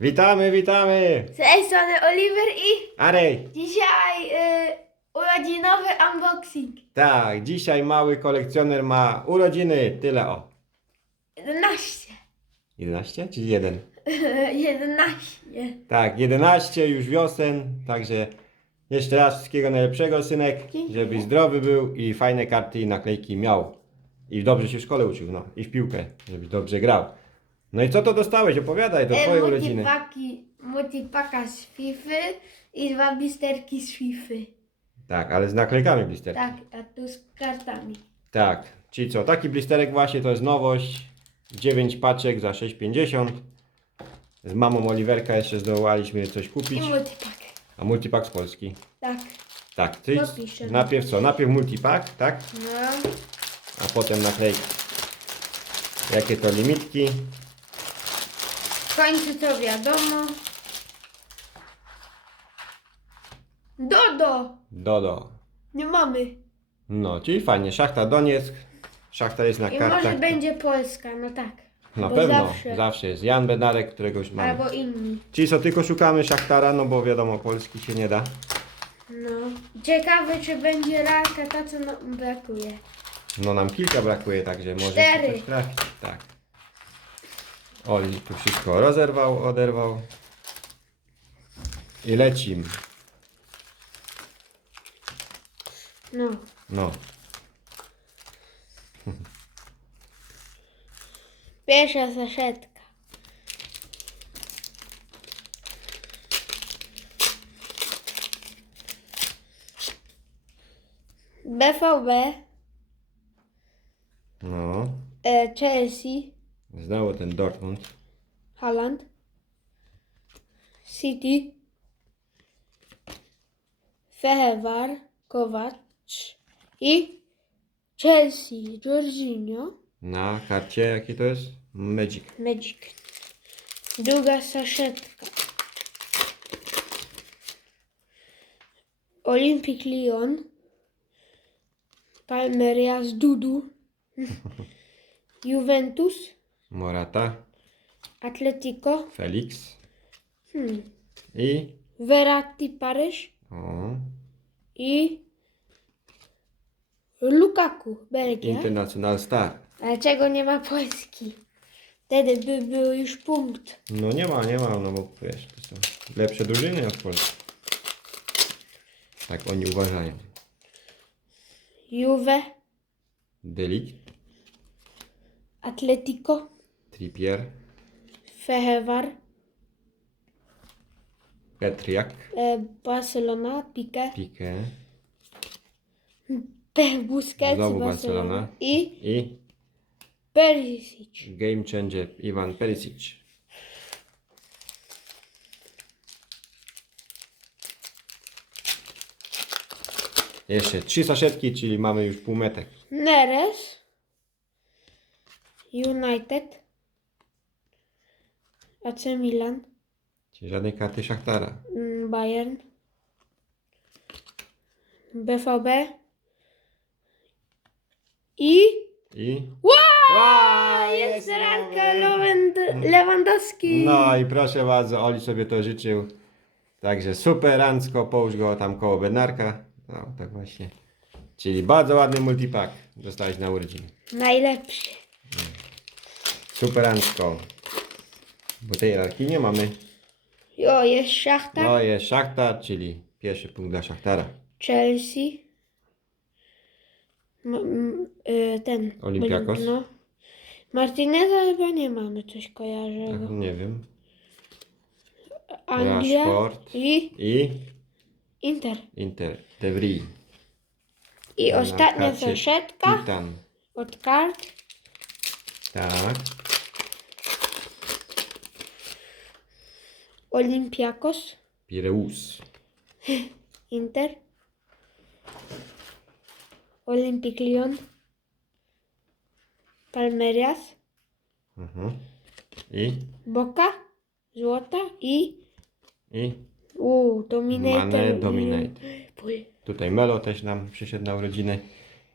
Witamy, witamy! Z tej strony Oliver i Arej! dzisiaj y, urodzinowy unboxing. Tak, dzisiaj mały kolekcjoner ma urodziny. Tyle o. 11. 11 czy 1? 11. Tak, 11 już wiosen, także jeszcze raz wszystkiego najlepszego, synek, Dziękuję. żebyś zdrowy był i fajne karty i naklejki miał. I dobrze się w szkole uczył, no, i w piłkę, żebyś dobrze grał. No i co to dostałeś? Opowiadaj, to twoje urodziny. multipaki, multipaka z FIFA i dwa blisterki z FIFA. Tak, ale z naklejkami blister. Tak, a tu z kartami. Tak, czyli co, taki blisterek właśnie to jest nowość. 9 paczek za 6,50. Z mamą Oliverka jeszcze zdołaliśmy coś I kupić. multipak. A multipack z Polski. Tak. Tak, czyli No pisze. najpierw co? Najpierw multipack, tak? No. A potem naklejki. Jakie to limitki? Końcu to wiadomo. Dodo! Dodo. Nie mamy. No, czyli fajnie. Szachta Donieck. Szachta jest na I kartach. może będzie Polska, no tak. Na bo pewno, zawsze. zawsze. jest. Jan Bednarek, którego już mamy. Albo inni. Czyli co, tylko szukamy Szachtara, no bo wiadomo, Polski się nie da. No. Ciekawe, czy będzie rarka ta, co nam brakuje. No nam kilka brakuje, także może Cztery. się coś trafić. Tak. Oli tu wszystko rozerwał, oderwał. I lecim. No. No. Pierwsza saszetka. BVB, No. e, Chelsea, Znowu ten Dortmund. Haaland, City, Fehevar, Kovac i Chelsea, Jorginho, Na karcie jaki to jest? Magic. Magic. Druga saszetka. Olympic Lyon. Palmeiras Dudu. Juventus. Morata. Atletico. Felix. Hmm. I. Verratti Paryż. O. I Lukaku, Belgia. International Star. Ale czego nie ma Polski? Wtedy by był już punkt. No nie ma, nie ma, no bo wiesz, to są lepsze drużyny od Polski. Tak oni uważają. Juve, Delict. Atletico, Trippier. Fehevar, Petriak. e, Barcelona, Pique, Pique. Pe- Busquets, Znowu Barcelona. I I Perisic. game changer Iwan Perisic. Jeszcze trzy saszetki, czyli mamy już półmetek. Neres, United, AC Milan, Czyli żadnej karty Szachtara. mm, Bayern, BVB i I... Wow! Jest Lewand- Lewandowski. No i proszę bardzo, Oli sobie to życzył. Także super rancko, połóż go tam koło Bednarka. No, tak właśnie. Czyli bardzo ładny multipack dostałeś na urodziny. Najlepszy. Super rancko. Bo tej rarki nie mamy. Jo, jest Szachtar, No jest Szachtar, czyli pierwszy punkt dla Szachtara. Chelsea. M- m- y, ten. Olympiakos? No. Martineza chyba nie mamy, coś kojarzę. go. Nie wiem. Anglia Rashford. i I Inter. Inter. De Vries. I Na ostatnia karcie Titan. od kart. Tak. Olympiakos, Pireus. Inter. Olympic Lyon. Palmeiras. Mhm. I. Boca. Złota i I. Uuu, Dominator. Mane Dominate. Pól. Tutaj Melo też nam przyszedł na urodziny.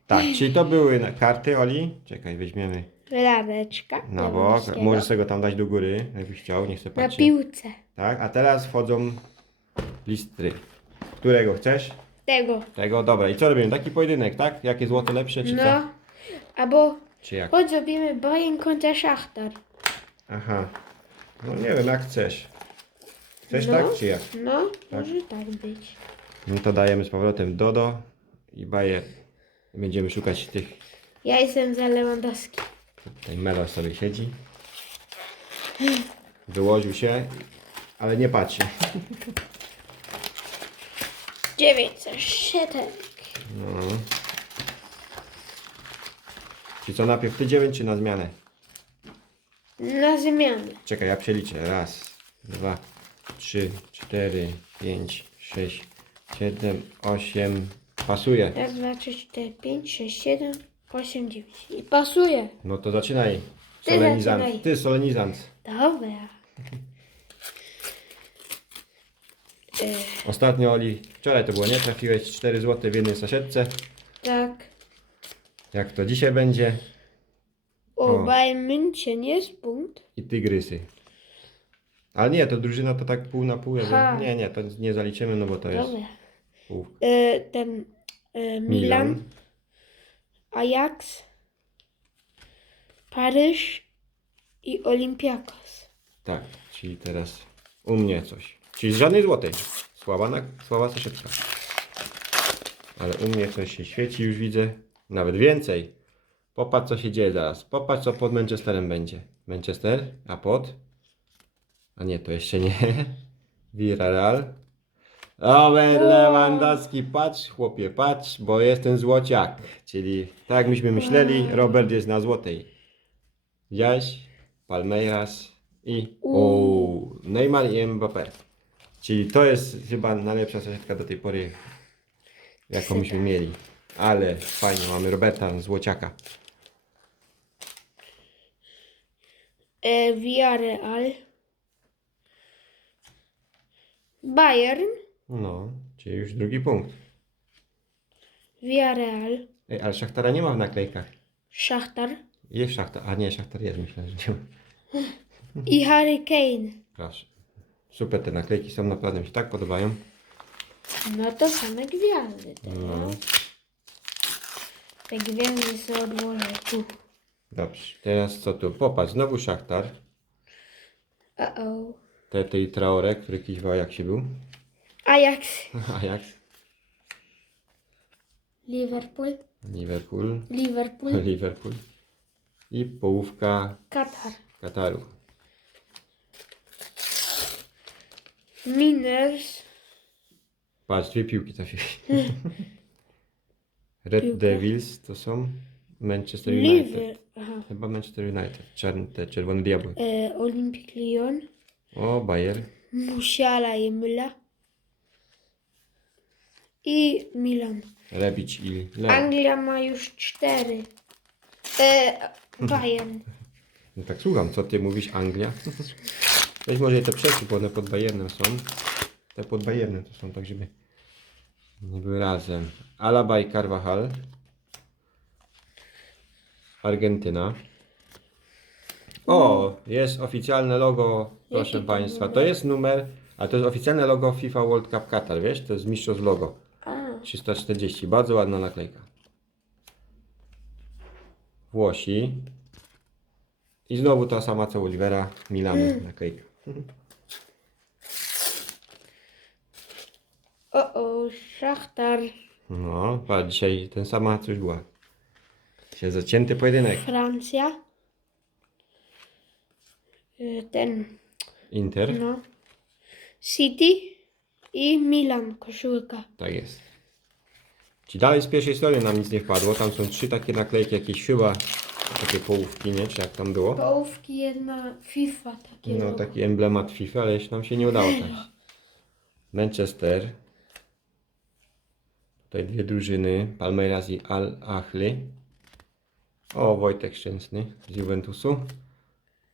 Tak, czyli to były na- karty Oli. Czekaj, weźmiemy Laleczka. na bok. Lewandowskiego. Możesz sobie go tam dać do góry, jakbyś chciał, nie chcę Na piłce. Tak, a teraz wchodzą listry. Którego chcesz? Tego. Tego, dobra. I co robimy? Taki pojedynek, tak? Jakie złote lepsze, czy co? No. Albo Czy jak? chodź zrobimy Bayern kontra Szachtar. Aha. No nie wiem, jak chcesz. Chcesz No. tak, czy jak? No, może tak być. No to dajemy z powrotem Dodo i Bayer. Będziemy szukać tych. Ja jestem za Lewandowski. Tutaj Melo sobie siedzi. Wyłożył się, ale nie patrzy. 907. No. Czy co najpierw ty dziewięć, czy na zmianę? Na zmianę. Czekaj, ja przeliczę. Raz, dwa, trzy, cztery, pięć, sześć, siedem, osiem. Pasuje. Raz, dwa, trzy, cztery, pięć, sześć, siedem, osiem, dziewięć. I pasuje. No to zaczynaj. Ty Solenizant. zaczynaj. Ty, solenizant. Dobra. E, Ostatnio Oli, wczoraj to było, nie? Trafiłeś 4 zł w jednej saszetce. tak. Jak to dzisiaj będzie? O, O. Bayern München jest punkt. I tygrysy. Ale nie, to drużyna to tak pół na pół. Ha. nie, nie, to nie zaliczymy, no bo to jest Dobra. pół. E, ten e, Milan, Milan. Ajax, Paryż i Olympiakos. Tak, czyli teraz u mnie coś. Czyli z żadnej złotej. Słaba, na, słaba saszetka. Ale u mnie coś się świeci, już widzę. Nawet więcej. Popatrz co się dzieje zaraz. Popatrz co pod Manchesterem będzie. Manchester, a pod? A nie, to jeszcze nie. Villarreal. Robert Lewandowski, patrz chłopie, patrz, bo jest ten złociak. Czyli tak jak myśmy myśleli, Robert jest na złotej. Widziałeś? Palmeiras i o, Neymar i Mbappé. Czyli to jest chyba najlepsza saszetka do tej pory, jaką myśmy mieli. Ale fajnie, mamy Roberta Złociaka. E, Villarreal, Bayern, No, czyli już drugi punkt. Villarreal, Ej, ale Szachtara nie ma w naklejkach. Szachtar Jest Szachtar, a nie, Szachtar jest, myślę, że nie ma. i Harry Kane. Proszę. Super, te naklejki są naprawdę, mi się tak podobają. No to same gwiazdy. Te, No. te gwiazdy są odłożę tu. Dobrze, teraz co tu? Popatrz, znowu Szachtar. Uh-oh. Te, tej Traore, który kiedyś w Ajaxie był. Ajax, Ajax. Liverpool, Liverpool. Liverpool, Liverpool. I połówka Katar. Kataru. Miners, Patrz, dwie piłki trafiły. Red Piłka. Devils to są Manchester United. Liver, aha. Chyba Manchester United. Czarne, te czerwone diabły. E, Olympic Lyon, O, Bayer. Musiala i Myla i Milan. Rebic i Leo. Anglia ma już cztery. E, Bayern. No tak słucham, co ty mówisz, Anglia? Weź może te przeszły, bo one pod Bayernem są. Te pod Bayernem to są, tak żeby nie były razem. Alaba i Carvajal. Argentyna. O, jest oficjalne logo, proszę Państwa. To jest numer, a to jest oficjalne logo FIFA World Cup Qatar, wiesz? To jest mistrzostw logo. A, 340, bardzo ładna naklejka. Włosi. I znowu ta sama co Olivera, Milano naklejka. o, o, Szachtar, No, patrz, dzisiaj ten sama coś była. Dzisiaj zacięty pojedynek. Francja. E, ten, Inter, no. City i Milan, koszulka. tak jest. Ci dalej z pierwszej strony nam nic nie wpadło. Tam są trzy takie naklejki, jakieś chyba takie połówki, nie? Czy jak tam było? Połówki jedna FIFA takie. No, taki emblemat FIFA, ale jeszcze nam się nie udało tak. Manchester. Tutaj dwie drużyny, Palmeiras i Al Ahly. O, Wojtek Szczęsny z Juventusu.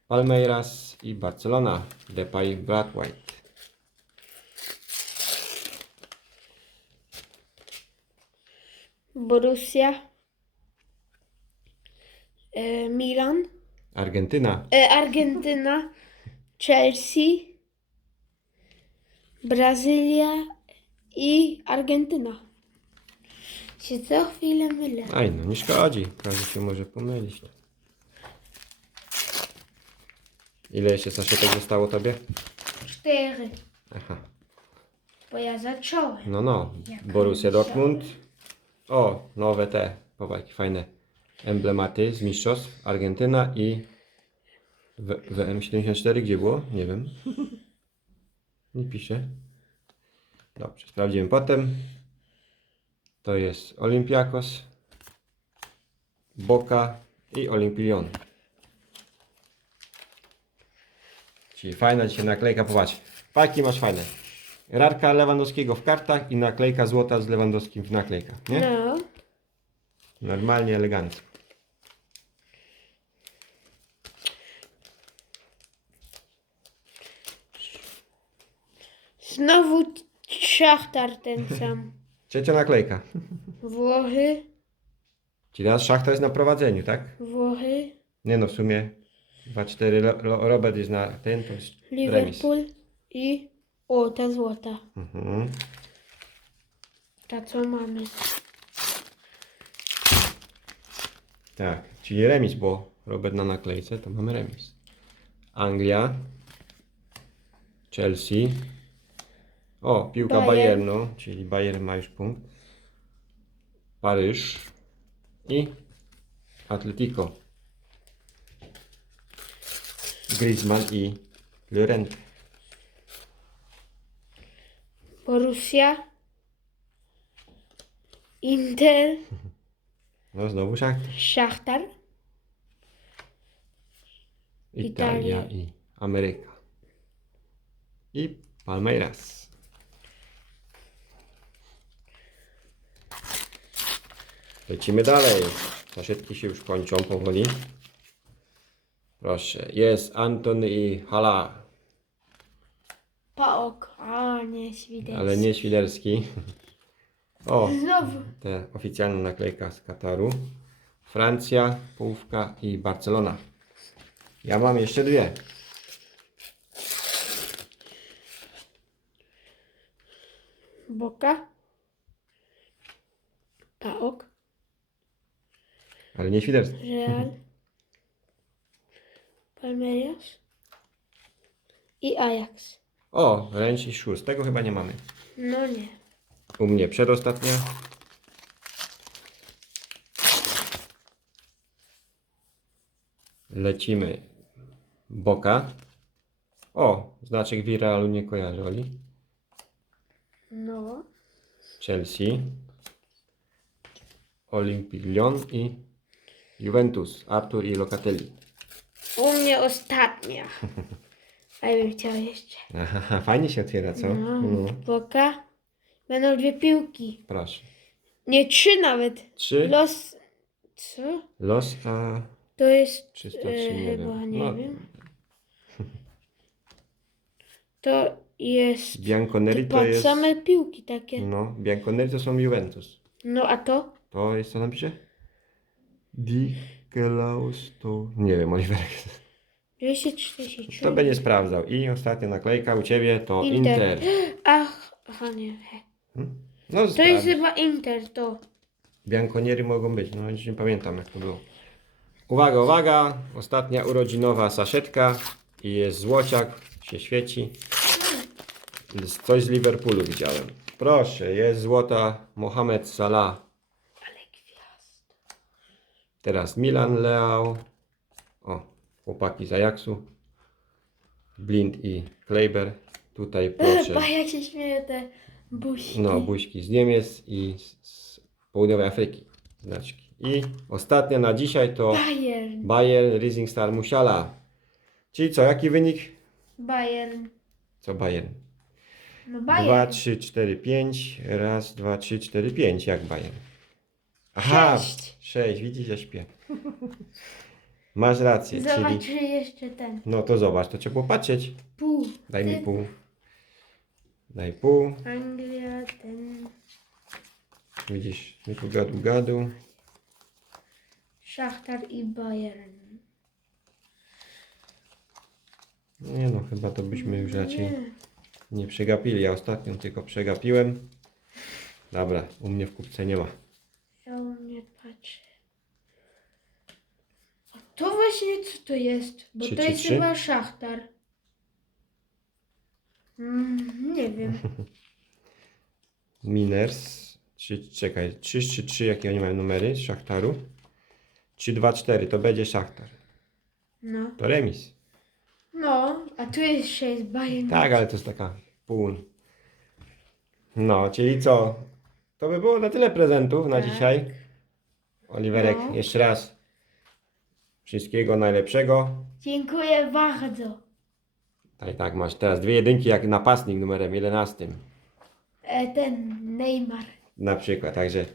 Palmeiras i Barcelona. Depay, Brad White. Borussia. e, Milan, Argentyna. e, Argentyna, Chelsea, Brazylia i Argentyna. Się co chwilę mylę. Aj, no nie szkodzi. Każdy się może pomylić. Ile jeszcze saszetek zostało tobie? Cztery, Aha. bo ja zacząłem. No, no. Borussia. Dortmund. O, nowe te. Popatrz, fajne emblematy z mistrzostw. Argentyna i W- WM74. Gdzie było? Nie wiem. Nie pisze. Dobrze, sprawdzimy potem. To jest Olympiakos, Boca i Olimpion. Czyli fajna dzisiaj naklejka, popatrz. Paki masz fajne. Rarka Lewandowskiego w kartach i naklejka złota z Lewandowskim w naklejkach, nie? No, Normalnie, elegancko. znowu Szachtar ten sam. Trzecia naklejka. Włochy, Czyli teraz szachta jest na prowadzeniu, tak? Włochy, Nie no, w sumie 2-4. Lo- Lo- Robert jest na ten, to jest remis. Liverpool i o, ta złota. Mhm. Ta co mamy. Tak, czyli remis, bo Robert na naklejce, to mamy remis. Anglia, Chelsea. O, piłka Bayern. Bayernu, czyli Bayern ma już punkt. Paryż i Atletico. Griezmann i Llorente. Borussia, Inter, No znowu Szachtar. Szachtar, Italia i Ameryka. I Palmeiras. Lecimy dalej. Saszetki się już kończą powoli. Proszę, jest Anton i Hala, Paok, a nie Świderski. ale nie Świderski. O, Znowu. te oficjalna naklejka z Kataru. Francja, połówka i Barcelona. Ja mam jeszcze dwie. Boka, Paok, Ale nie Świderski. Real, Palmeiras i Ajax. O, Ręcz i tego chyba nie mamy. No nie. U mnie przedostatnia. Lecimy. Boka. O, znaczek Viralu nie kojarzę, Oli. No. Chelsea. Olympique Lyon i Juventus. Artur i Locatelli. U mnie ostatnia. A ja bym chciała jeszcze. Aha, fajnie się otwiera, co? No. No. Boka. Będą dwie piłki. Proszę. Nie, trzy nawet. Trzy. Los. Co? Los, a To jest. 303, e, chyba nie No. wiem. To jest. Bianconeri to jest... same piłki takie. No, Bianconeri to są Juventus. No a to? To jest co napisze? Di Kelaus to... Nie wiem, Oliverek. 243. To będzie sprawdzał. I ostatnia naklejka u Ciebie to Inter. Inter. Ach, aha nie. No, To jest sprawdź. chyba Inter, to. Bianconiery mogą być. No, już nie pamiętam jak to było. Uwaga, uwaga. Ostatnia urodzinowa saszetka. I jest złociak. Się świeci. Jest Coś z Liverpoolu widziałem. Proszę, jest złota Mohamed Salah. Ale gwiazd. Teraz Milan Leao. O, chłopaki z Ajaxu. Blind i Kleiber. Tutaj proszę. Ba, jak się śmieje te buźki. No, buźki z Niemiec i z, południowej Afryki. Znaczki. I ostatnia na dzisiaj to Bayern. Bayern Rising Star Musiala. Czyli co, jaki wynik? Bayern. Co Bayern? No 2, Bayern. 3, 4, 5. Raz, 2, 3, 4, 5. Jak Bayern? Aha, Sześć. 6. Widzisz, ja śpię. Masz rację, Zobacz, czyli... czy jeszcze ten. No to zobacz, to trzeba było patrzeć. Pół. Daj mi Ty- pół. Daj pół. Anglia, ten. Widzisz, my tu gadu gadu. Szachtar i Bayern. Nie no, chyba to byśmy już raczej Nie. nie przegapili. Ja ostatnią tylko przegapiłem. Dobra, u mnie w kupce nie ma. Ja u mnie patrzę. A to właśnie co to jest? Bo Trzy, to trzy, jest trzy? chyba Szachtar. Mm, nie wiem. Miners. Trzy, czekaj, 3 3 3 jakie oni mają numery z Szachtaru? 3 2 4 to będzie Szachtar. No. To remis. No, a tu jest Bayern. Tak, ale to jest taka pół. No, czyli co? To by było na tyle prezentów na Tak. dzisiaj. Oliwerek, No. jeszcze raz wszystkiego najlepszego. Dziękuję bardzo. Tak, tak, masz teraz dwie jedynki jak napastnik numerem 11 E, ten Neymar. na przykład, także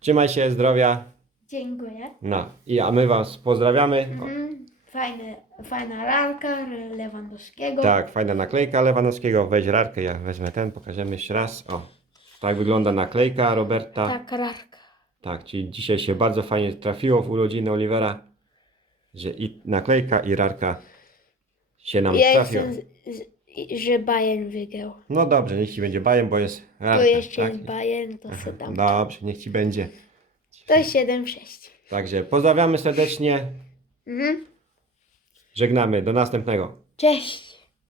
trzymaj się, zdrowia. Dziękuję. No, i a my Was pozdrawiamy. Mhm. Fajne, fajna rarka Lewandowskiego. tak, fajna naklejka Lewanowskiego. Weź rarkę, ja wezmę ten, pokażemy jeszcze raz. O, tak wygląda naklejka Roberta. Tak, rarka. Tak, czyli dzisiaj się bardzo fajnie trafiło w urodziny Olivera, że i naklejka, i rarka się nam Ja z, z, że Bayern wygrał. No dobrze, niech Ci będzie bajem, bo jest rarka. Tu jeszcze tak? jest Bayern, to co tam. Dobrze, niech Ci będzie. To 7-6. Także pozdrawiamy serdecznie, Mhm. żegnamy, do następnego. Cześć.